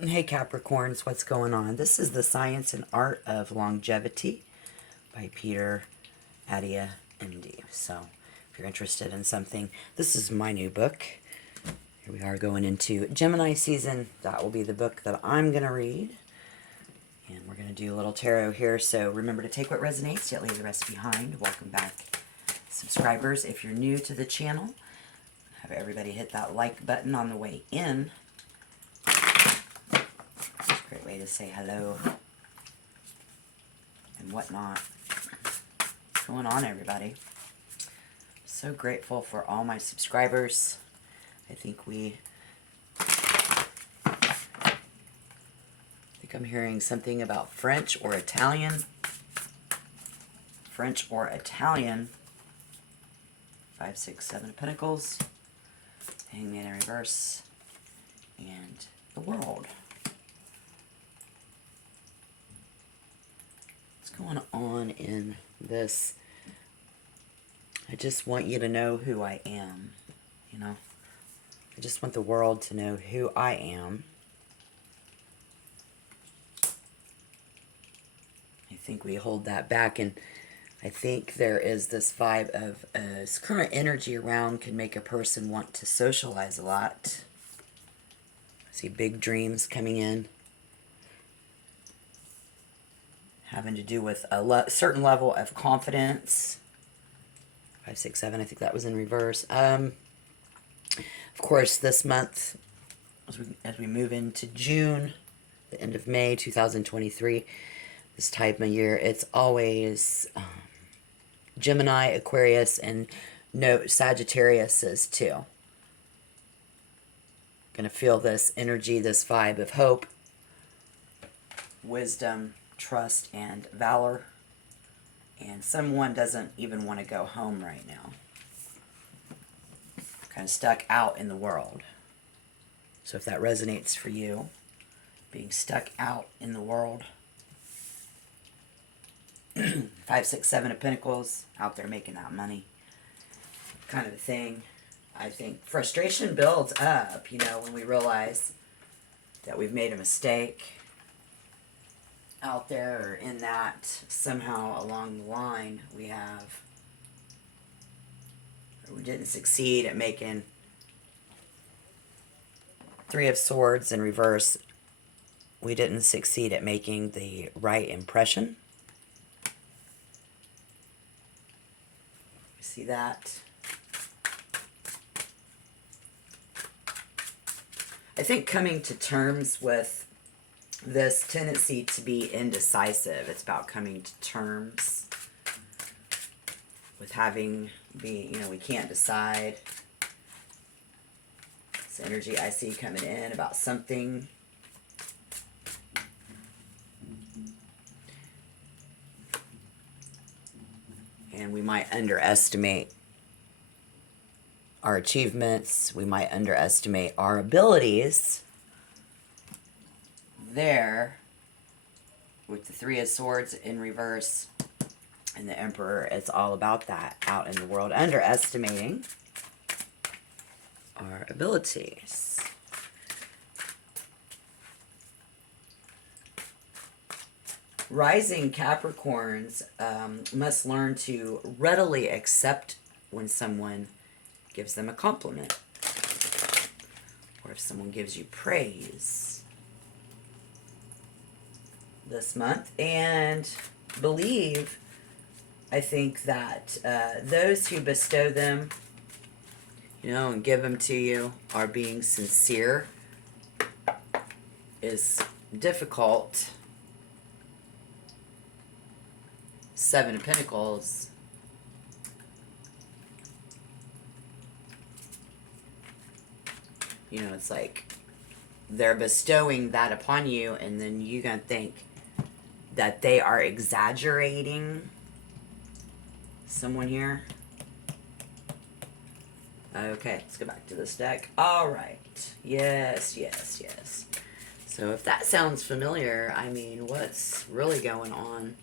Hey Capricorns, what's going on? This is The Science and Art of Longevity by Peter Adia, MD. So, if you're interested in something, this is my new book. Here we are going into Gemini season. That will be the book that I'm going to read. And we're going to do a little tarot here. So, remember to take what resonates, yet leave the rest behind. Welcome back, subscribers. If you're new to the channel, have everybody hit that like button on the way in. Great way to say hello and whatnot. What's going on, everybody? So grateful for all my subscribers. I think I'm hearing something about French or Italian. French or Italian. 5, 6, 7 of Pentacles. Hangman in reverse. And the World. Going on in this, I just want you to know who I am, you know. I just want the world to know who I am. I think we hold that back, and I think there is this vibe of this current energy around can make a person want to socialize a lot. I see big dreams coming in, having to do with a certain level of confidence. 5, 6, 7, I think that was in reverse. Of course, this month, as we move into June, the end of May 2023, this time of year, it's always Gemini, Aquarius, and no, Sagittarius is too. Gonna feel this energy, this vibe of hope, wisdom, trust, and valor. And someone doesn't even want to go home right now. Kind of stuck out in the world. So if that resonates for you, being stuck out in the world. 5, 6, 7 of Pentacles, out there making that money. Kind of a thing. I think frustration builds up, you know, when we realize that we've made a mistake out there, or in that somehow along the line we didn't succeed at making 3 of Swords in reverse. We didn't succeed at making the right impression. You see that? I think coming to terms with this tendency to be indecisive. It's about coming to terms with we can't decide. This energy I see coming in about something. And we might underestimate our achievements. We might underestimate our abilities. There, with the 3 of Swords in reverse and the Emperor, it's all about that out in the world, underestimating our abilities. Rising Capricorns must learn to readily accept when someone gives them a compliment, or if someone gives you praise this month, and believe, I think, that those who bestow them, you know, and give them to you are being sincere. Is difficult. 7 of Pentacles. You know, it's like they're bestowing that upon you, and then you're gonna think that they are exaggerating someone here. Okay, let's go back to this deck. All right. Yes, yes, yes. So if that sounds familiar, I mean, what's really going on?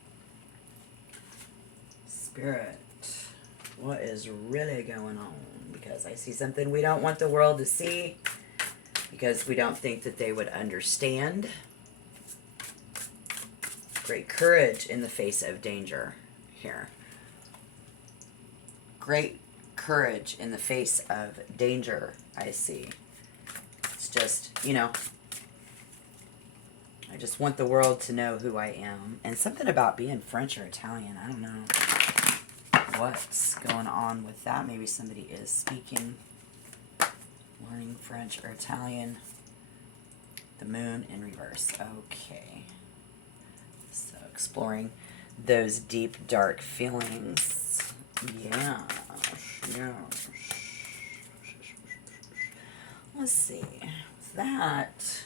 Spirit, what is really going on? Because I see something we don't want the world to see. because we don't think that they would understand. Great courage in the face of danger here. Great courage in the face of danger, I see. It's just, you know, I just want the world to know who I am. And something about being French or Italian, I don't know what's going on with that. Maybe somebody is speaking, learning French or Italian. The moon in reverse. Okay. So exploring those deep, dark feelings. Yeah. Let's see. That.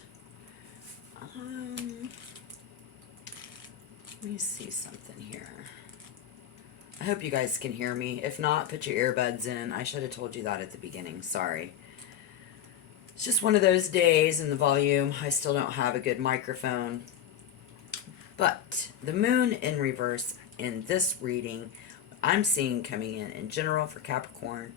Let me see something here. I hope you guys can hear me. If not, put your earbuds in. I should have told you that at the beginning. Sorry. It's just one of those days in the volume. I still don't have a good microphone. But the moon in reverse in this reading, I'm seeing coming in general for Capricorn,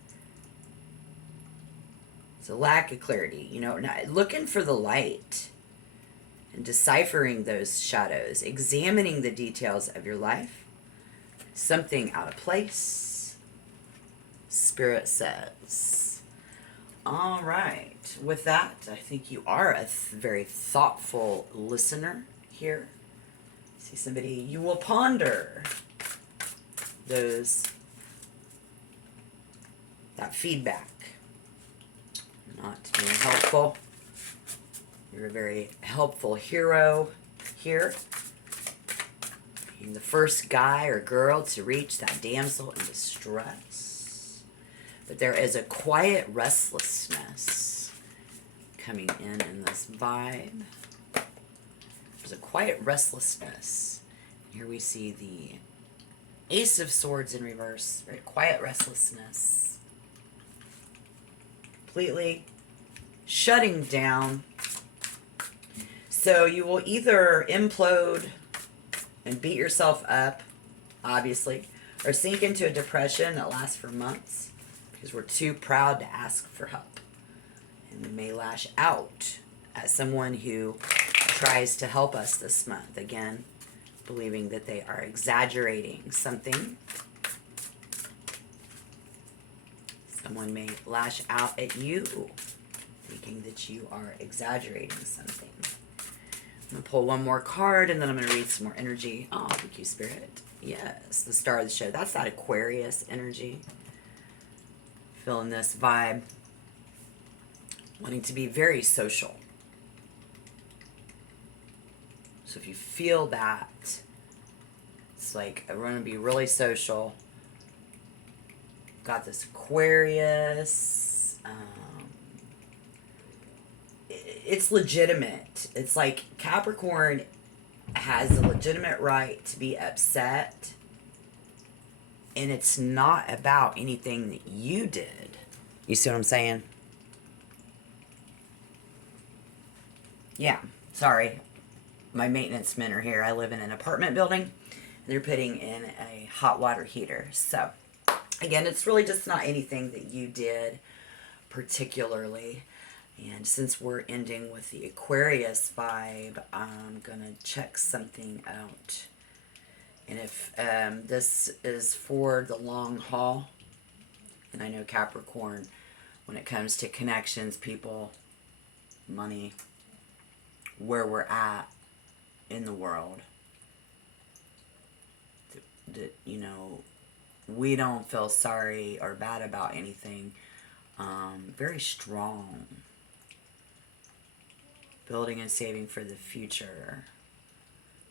it's a lack of clarity. You know, looking for the light and deciphering those shadows, examining the details of your life. Something out of place, Spirit says. All right. With that, I think you are a very thoughtful listener here. See somebody, you will ponder that feedback. Not being helpful. You're a very helpful hero here. Being the first guy or girl to reach that damsel in distress. But there is a quiet restlessness coming in this vibe. There's a quiet restlessness. Here we see the Ace of Swords in reverse. Very quiet restlessness. Completely shutting down. So you will either implode and beat yourself up, obviously, or sink into a depression that lasts for months because we're too proud to ask for help. And we may lash out at someone who tries to help us this month. Again, believing that they are exaggerating something. Someone may lash out at you, thinking that you are exaggerating something. I'm going to pull one more card, and then I'm going to read some more energy. Oh, thank you, Spirit. Yes, the star of the show. That's that Aquarius energy. Feeling this vibe. Wanting to be very social. So if you feel that, it's like, I want to be really social. Got this Aquarius. It's legitimate. It's like Capricorn has the legitimate right to be upset. And it's not about anything that you did. You see what I'm saying? Yeah, sorry. My maintenance men are here. I live in an apartment building. They're putting in a hot water heater. So, again, it's really just not anything that you did particularly. And since we're ending with the Aquarius vibe, I'm going to check something out. And if this is for the long haul, and I know Capricorn, when it comes to connections, people, money, where we're at in the world, that you know, we don't feel sorry or bad about anything. Very strong. Building and saving for the future.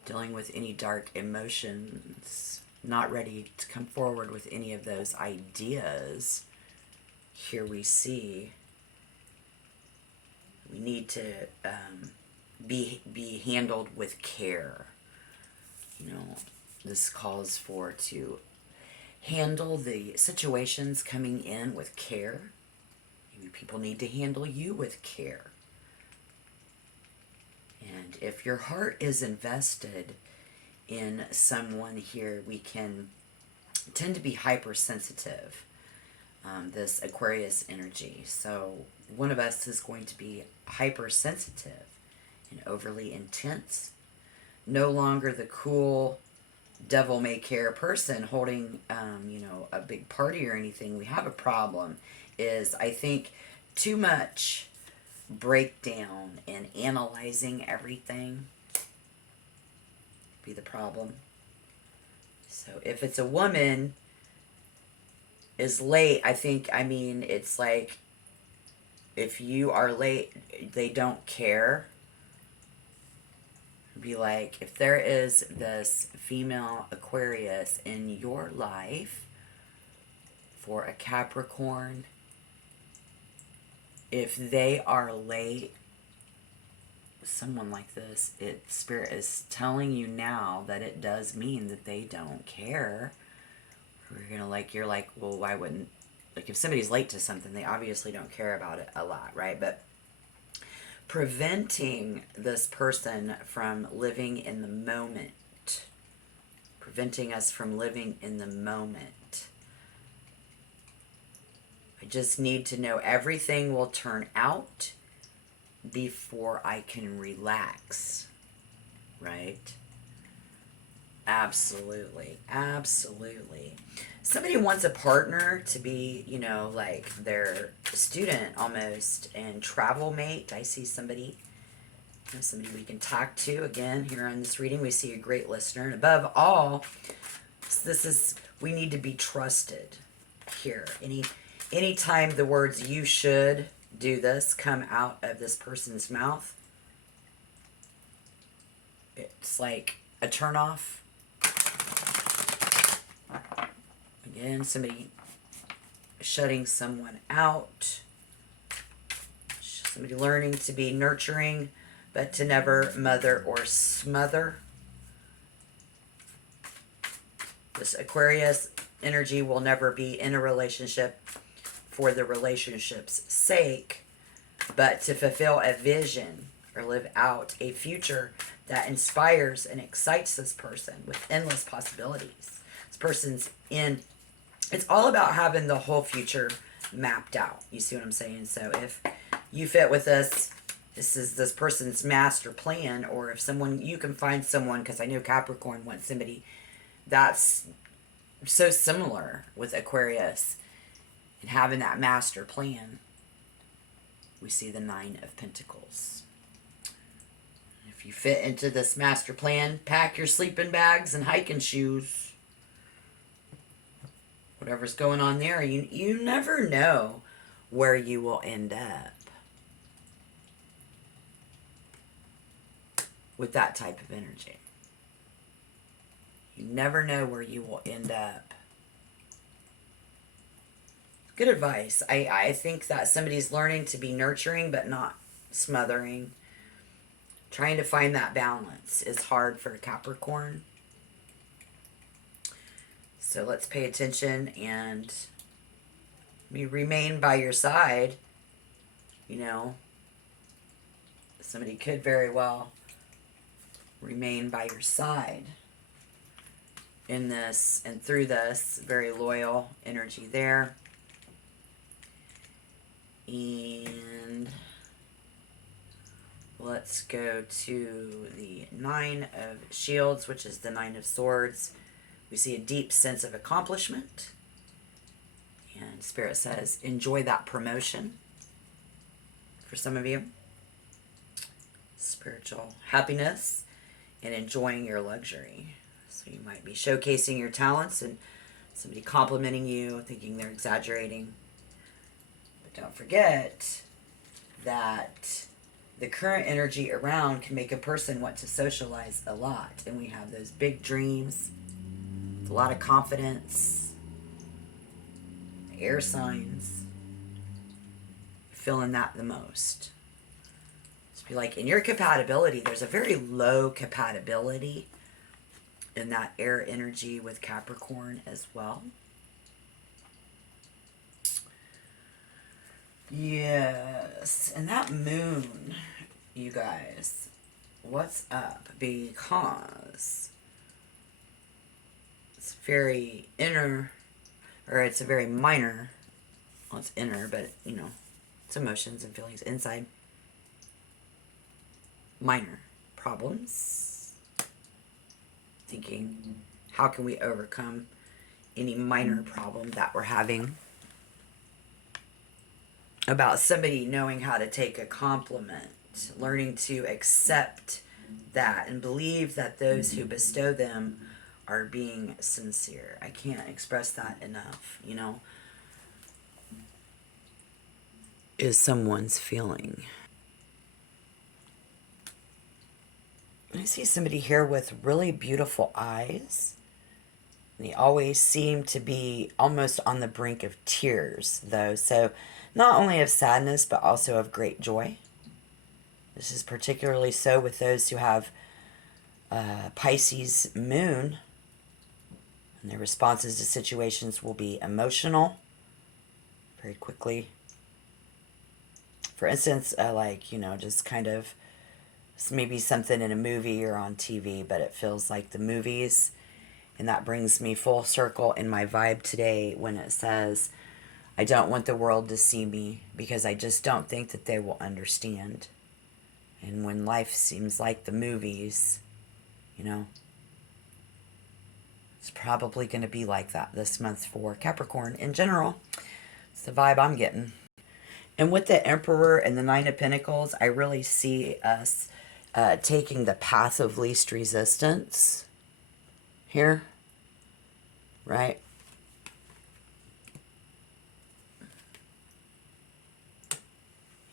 Dealing with any dark emotions. Not ready to come forward with any of those ideas. Here we see we need to be handled with care. You know, this calls for to handle the situations coming in with care. Maybe people need to handle you with care. And if your heart is invested in someone here, we can tend to be hypersensitive. this Aquarius energy. So one of us is going to be hypersensitive and overly intense. No longer the cool devil may care person holding, a big party or anything. We have a problem is, I think, too much breakdown and analyzing everything be the problem. So if it's a woman is late, it's like if you are late, they don't care. Be like, if there is this female Aquarius in your life for a Capricorn, if they are late, someone like this, Spirit is telling you now that it does mean that they don't care. You're like, well, why wouldn't, like, if somebody's late to something, they obviously don't care about it a lot, right? But preventing this person from living in the moment, preventing us from living in the moment. I just need to know everything will turn out before I can relax, right? Absolutely. Absolutely. Somebody wants a partner to be, like their student almost and travel mate. I see somebody, somebody we can talk to. Again, here on this reading, we see a great listener. And above all, we need to be trusted here. Anytime the words "you should do this" come out of this person's mouth, it's like a turnoff. Again, somebody shutting someone out. Somebody learning to be nurturing, but to never mother or smother. This Aquarius energy will never be in a relationship for the relationship's sake, but to fulfill a vision or live out a future that inspires and excites this person with endless possibilities. This person's it's all about having the whole future mapped out. You see what I'm saying? So if you fit with this is this person's master plan, or if you can find someone, because I know Capricorn wants somebody that's so similar with Aquarius and having that master plan. We see the 9 of Pentacles. If you fit into this master plan, pack your sleeping bags and hiking shoes. Whatever's going on there, you never know where you will end up with that type of energy. You never know where you will end up. Good advice. I think that somebody's learning to be nurturing but not smothering. Trying to find that balance is hard for a Capricorn. So let's pay attention and remain by your side. Somebody could very well remain by your side in this and through this. Very loyal energy there. And let's go to the 9 of Shields, which is the 9 of Swords. We see a deep sense of accomplishment. And Spirit says, enjoy that promotion for some of you. Spiritual happiness and enjoying your luxury. So you might be showcasing your talents and somebody complimenting you, thinking they're exaggerating. But don't forget that the current energy around can make a person want to socialize a lot. And we have those big dreams, a lot of confidence, air signs, feeling that the most. Just be like, in your compatibility, there's a very low compatibility in that air energy with Capricorn as well. Yes, and that moon, you guys, what's up? Because it's very it's a very minor Well, it's inner, but, you know, it's emotions and feelings. Inside, minor problems. Thinking, how can we overcome any minor problem that we're having? About somebody knowing how to take a compliment, learning to accept that and believe that those who bestow them are being sincere. I can't express that enough, you know. Is someone's feeling. I see somebody here with really beautiful eyes. And they always seem to be almost on the brink of tears, though. So, not only of sadness, but also of great joy. This is particularly so with those who have Pisces moon. And their responses to situations will be emotional very quickly. For instance, like, you know, just kind of maybe something in a movie or on TV, but it feels like the movies. And that brings me full circle in my vibe today when it says, I don't want the world to see me because I just don't think that they will understand. And when life seems like the movies, you know, it's probably going to be like that this month for Capricorn in general. It's the vibe I'm getting. And with the Emperor and the Nine of Pentacles, I really see us taking the path of least resistance here, right?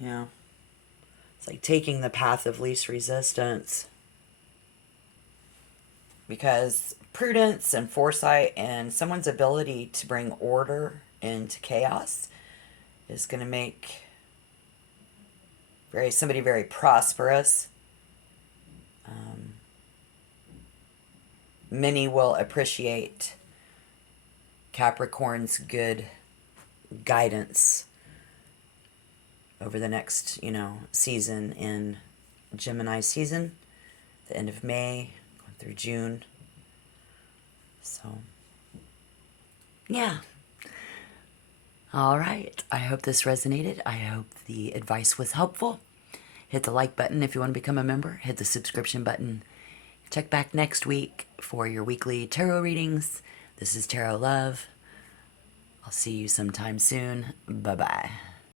Yeah. It's like taking the path of least resistance. Because prudence and foresight and someone's ability to bring order into chaos is going to make somebody very prosperous. Many will appreciate Capricorn's good guidance over the next, you know, season in Gemini season, the end of May, going through June. So, yeah. All right. I hope this resonated. I hope the advice was helpful. Hit the like button if you want to become a member. Hit the subscription button. Check back next week for your weekly tarot readings. This is Tarot Love. I'll see you sometime soon. Bye-bye.